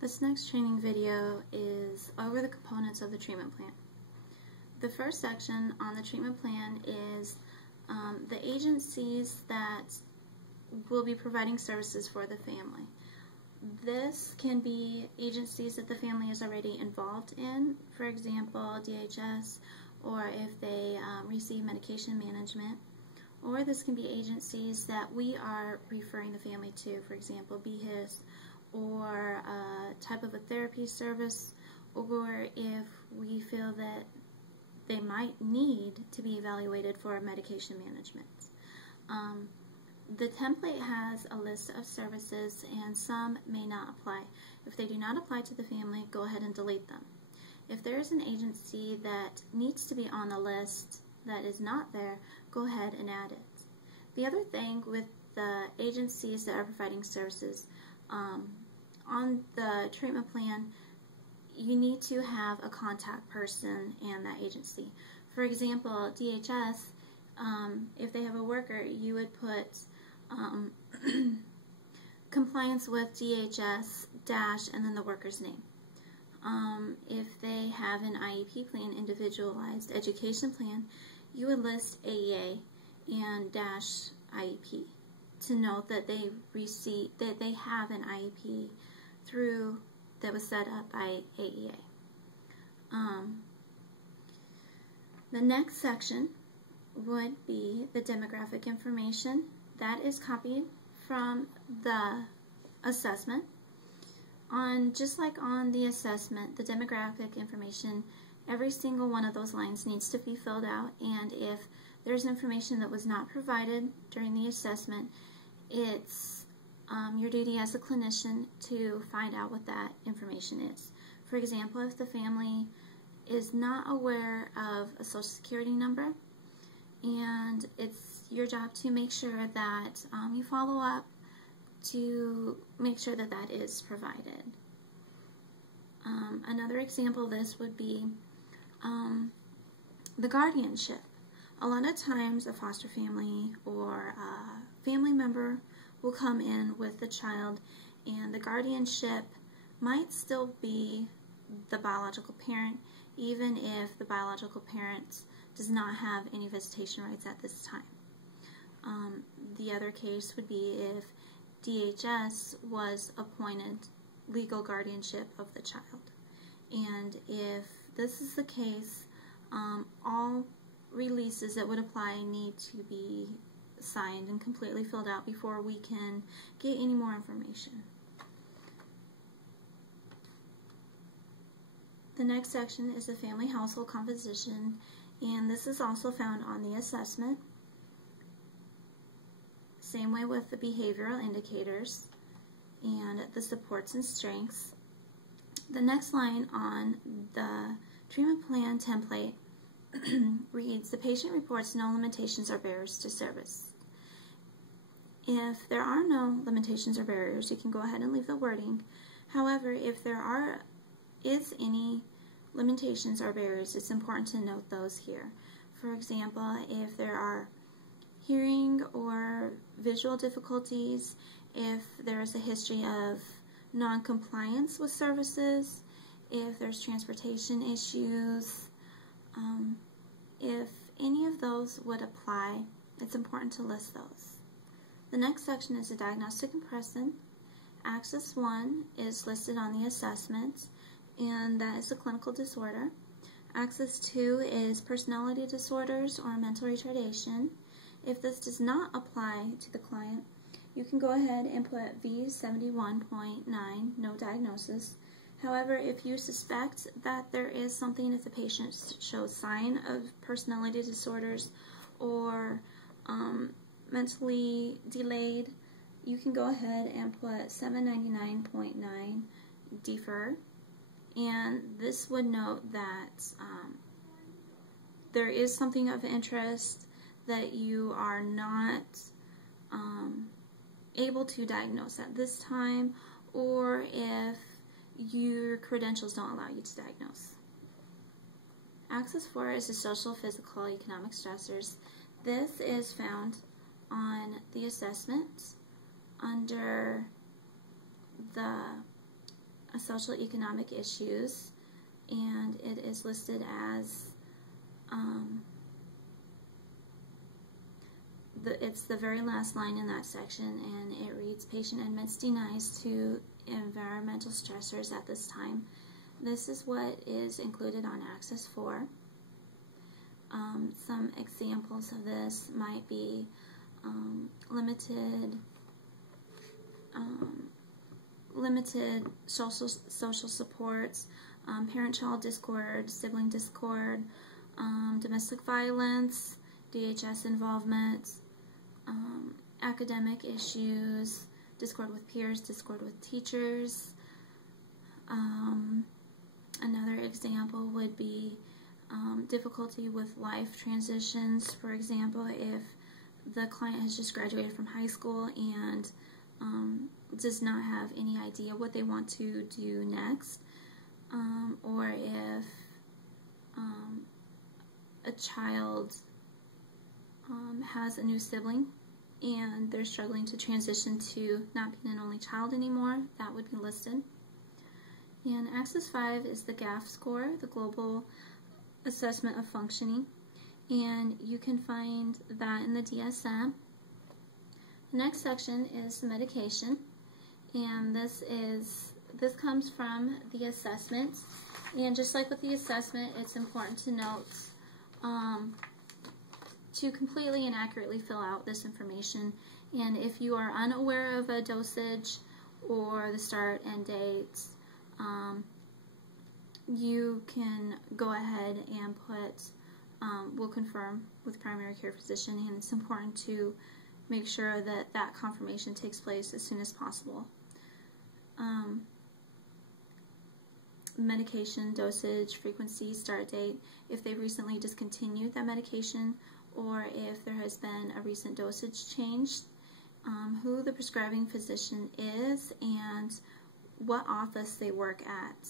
This next training video is over the components of the treatment plan. The first section on the treatment plan is the agencies that will be providing services for the family. This can be agencies that the family is already involved in, for example, DHS, or if they receive medication management. Or this can be agencies that we are referring the family to, for example, BHIS, or a type of a therapy service, or if we feel that they might need to be evaluated for medication management. The template has a list of services and some may not apply. If they do not apply to the family, go ahead and delete them. If there is an agency that needs to be on the list that is not there, go ahead and add it. The other thing with the agencies that are providing services, on the treatment plan, you need to have a contact person in that agency. For example, DHS, if they have a worker, you would put compliance with DHS dash and then the worker's name. If they have an IEP plan, individualized education plan, you would list AEA and dash IEP to note that they have an IEP that was set up by AEA. The next section would be the demographic information. That is copied from the assessment. Just like on the assessment, the demographic information, every single one of those lines needs to be filled out, and if there's information that was not provided during the assessment, it's your duty as a clinician to find out what that information is. For example, if the family is not aware of a social security number, and it's your job to make sure that you follow up to make sure that that is provided. Another example of this would be the guardianship. A lot of times a foster family or a family member will come in with the child, and the guardianship might still be the biological parent, even if the biological parent does not have any visitation rights at this time. The other case would be if DHS was appointed legal guardianship of the child. And if this is the case, all releases that would apply need to be signed and completely filled out before we can get any more information. The next section is the family household composition, and this is also found on the assessment. Same way with the behavioral indicators and the supports and strengths. The next line on the treatment plan template reads, the patient reports no limitations or barriers to service. If there are no limitations or barriers, you can go ahead and leave the wording. However, if there is any limitations or barriers, it's important to note those here. For example, if there are hearing or visual difficulties, if there is a history of non-compliance with services, if there's transportation issues, if any of those would apply, it's important to list those. The next section is the diagnostic impression. Axis 1 is listed on the assessment, and that is a clinical disorder. Axis 2 is personality disorders or mental retardation. If this does not apply to the client, you can go ahead and put V71.9, no diagnosis. However, if you suspect that there is something, if the patient shows sign of personality disorders or mentally delayed, you can go ahead and put 799.9 defer, and this would note that there is something of interest that you are not able to diagnose at this time, or if your credentials don't allow you to diagnose. Axis 4 is the social, physical, economic stressors. This is found on the assessment under the social economic issues, and it is listed as it's the very last line in that section, and it reads, patient admits denies to environmental stressors at this time. This is what is included on Access 4. Some examples of this might be limited social supports, parent-child discord, sibling discord, domestic violence, DHS involvement, academic issues, discord with peers, discord with teachers. Another example would be difficulty with life transitions. For example, if the client has just graduated from high school and does not have any idea what they want to do next, or if a child has a new sibling and they're struggling to transition to not being an only child anymore, that would be listed. And Access 5 is the GAF score, the Global Assessment of Functioning, and you can find that in the DSM. The next section is the medication, and this comes from the assessment. And just like with the assessment, it's important to note to completely and accurately fill out this information. And if you are unaware of a dosage or the start and dates, you can go ahead and put, we'll confirm with primary care physician, and it's important to make sure that that confirmation takes place as soon as possible. Medication, dosage, frequency, start date, if they recently discontinued that medication, or if there has been a recent dosage change, who the prescribing physician is, and what office they work at.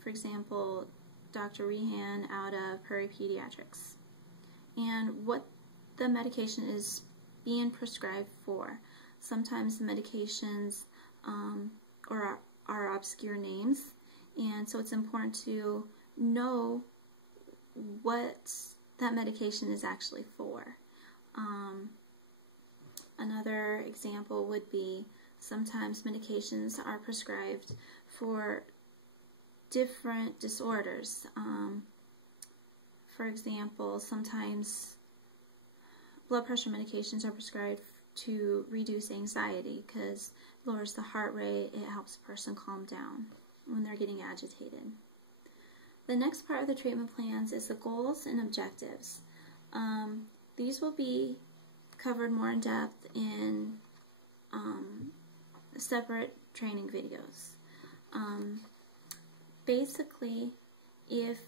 For example, Dr. Rehan out of Prairie Pediatrics, and what the medication is being prescribed for. Sometimes the medications are obscure names, and so it's important to know what that medication is actually for. Another example would be sometimes medications are prescribed for different disorders. For example, sometimes blood pressure medications are prescribed to reduce anxiety because it lowers the heart rate, it helps a person calm down when they're getting agitated. The next part of the treatment plans is the goals and objectives. These will be covered more in depth in separate training videos. Basically, if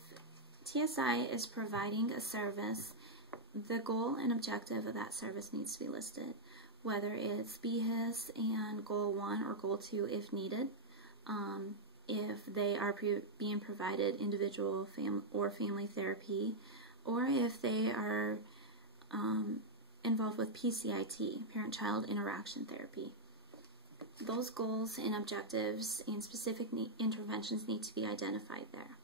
TSI is providing a service, the goal and objective of that service needs to be listed, whether it's BHIS and Goal 1 or Goal 2 if needed. If they are being provided individual or family therapy, or if they are involved with PCIT, parent-child interaction therapy. Those goals and objectives and specific interventions need to be identified there.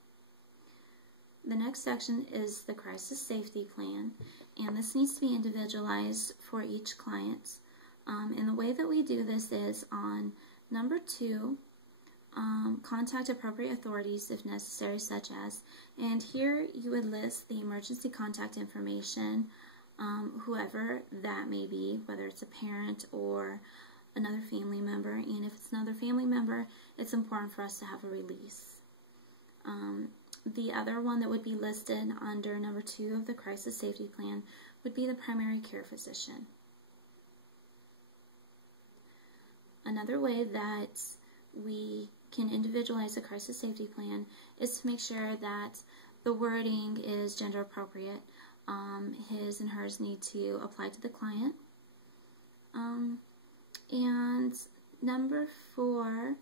The next section is the crisis safety plan, and this needs to be individualized for each client. And the way that we do this is on number 2, contact appropriate authorities if necessary, such as, and here you would list the emergency contact information, whoever that may be, whether it's a parent or another family member, and if it's another family member, it's important for us to have a release. The other one that would be listed under number 2 of the crisis safety plan would be the primary care physician. Another way that we can individualize a crisis safety plan is to make sure that the wording is gender appropriate. His and hers need to apply to the client. And number 4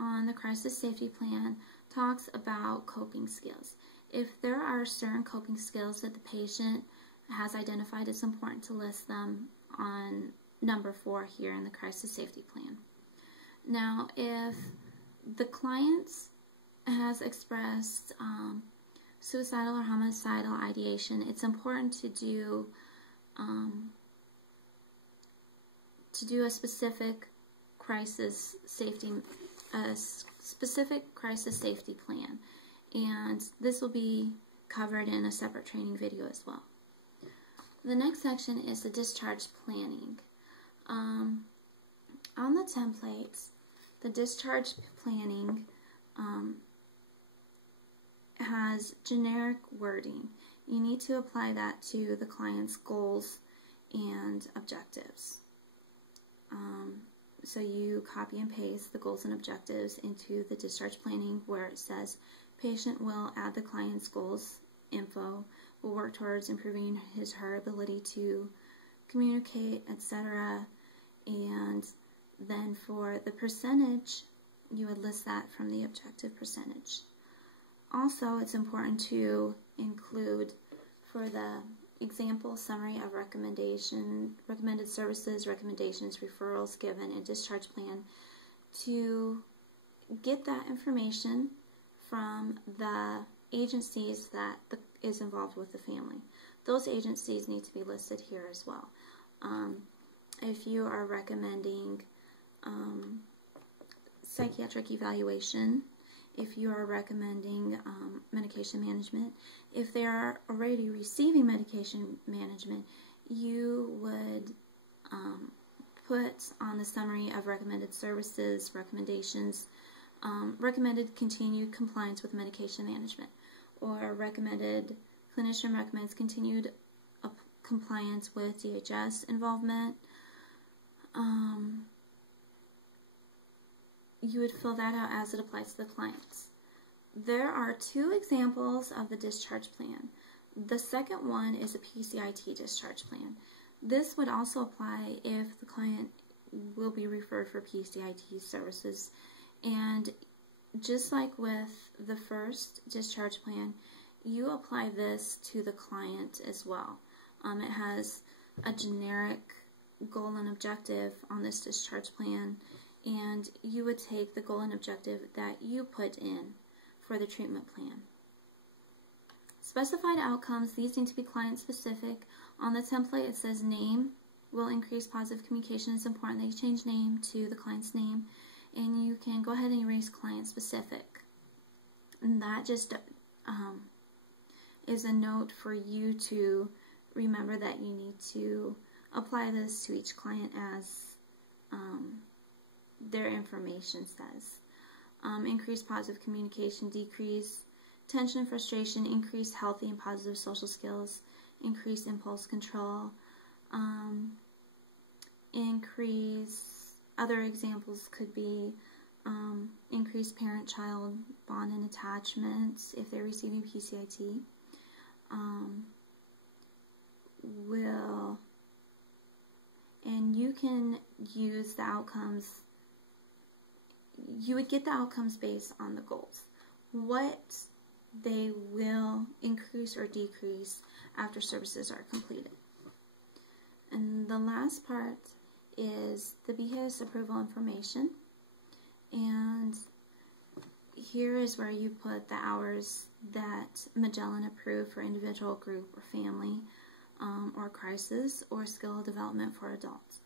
on the crisis safety plan talks about coping skills. If there are certain coping skills that the patient has identified, it's important to list them on number 4 here in the crisis safety plan. Now, if the client has expressed suicidal or homicidal ideation, it's important to do a specific crisis safety plan, and this will be covered in a separate training video as well. The next section is the discharge planning. On the templates, the discharge planning has generic wording. You need to apply that to the client's goals and objectives. So you copy and paste the goals and objectives into the discharge planning, where it says patient will add the client's goals info, will work towards improving his or her ability to communicate, etc. And then for the percentage, you would list that from the objective percentage. Also, it's important to include for the example summary of recommended services, recommendations, referrals given, and discharge plan, to get that information from the agencies that is involved with the family. Those agencies need to be listed here as well. If you are recommending psychiatric evaluation, if you are recommending medication management, if they are already receiving medication management, you would put on the summary of recommended services, recommendations, recommended continued compliance with medication management, or clinician recommends continued compliance with DHS involvement. You would fill that out as it applies to the clients. There are two examples of the discharge plan. The second one is a PCIT discharge plan. This would also apply if the client will be referred for PCIT services. And just like with the first discharge plan, you apply this to the client as well. It has a generic goal and objective on this discharge plan, and you would take the goal and objective that you put in for the treatment plan. Specified outcomes, these need to be client specific. On the template it says name will increase positive communication. It's important that you change name to the client's name, and you can go ahead and erase client specific. And that just is a note for you to remember that you need to apply this to each client as their information says. Increase positive communication, decrease tension, frustration, increase healthy and positive social skills, increase impulse control, increase, other examples could be increase parent-child bond and attachment if they're receiving PCIT. And you can use the outcomes, you would get the outcomes based on the goals. What they will increase or decrease after services are completed. And the last part is the BHIS approval information. And here is where you put the hours that Magellan approved for individual, group, or family, or crisis, or skill development for adults.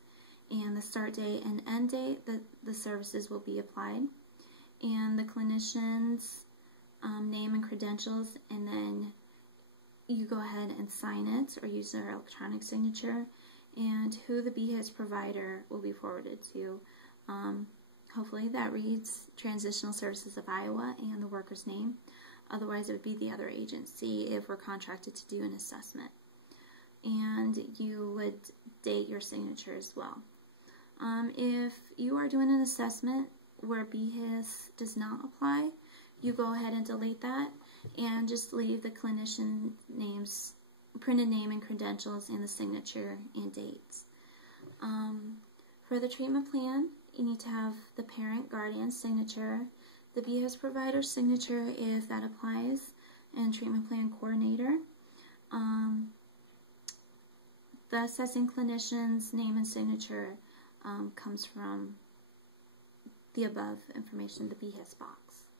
And the start date and end date that the services will be applied. And the clinician's name and credentials, and then you go ahead and sign it or use their electronic signature, and who the BHIS provider will be forwarded to. Hopefully that reads Transitional Services of Iowa and the worker's name. Otherwise it would be the other agency if we're contracted to do an assessment. And you would date your signature as well. If you are doing an assessment where BHIS does not apply, you go ahead and delete that and just leave the clinician names, printed name and credentials, and the signature and dates. For the treatment plan, you need to have the parent guardian signature, the BHIS provider's signature if that applies, and treatment plan coordinator. The assessing clinician's name and signature comes from the above information in the BHIS box.